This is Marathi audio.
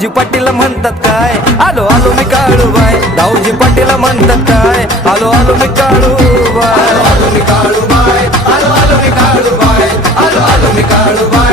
दाऊजी पाटील म्हणतात काय, आलो आलो मी काळूबाई. दाऊजी पाटील म्हणतात काय, आलो आलो मी काळूबाई. आलो आलो मी काळूबाई, आलो आलो मी काळूबाई, आलो आलो मी काळूबाई.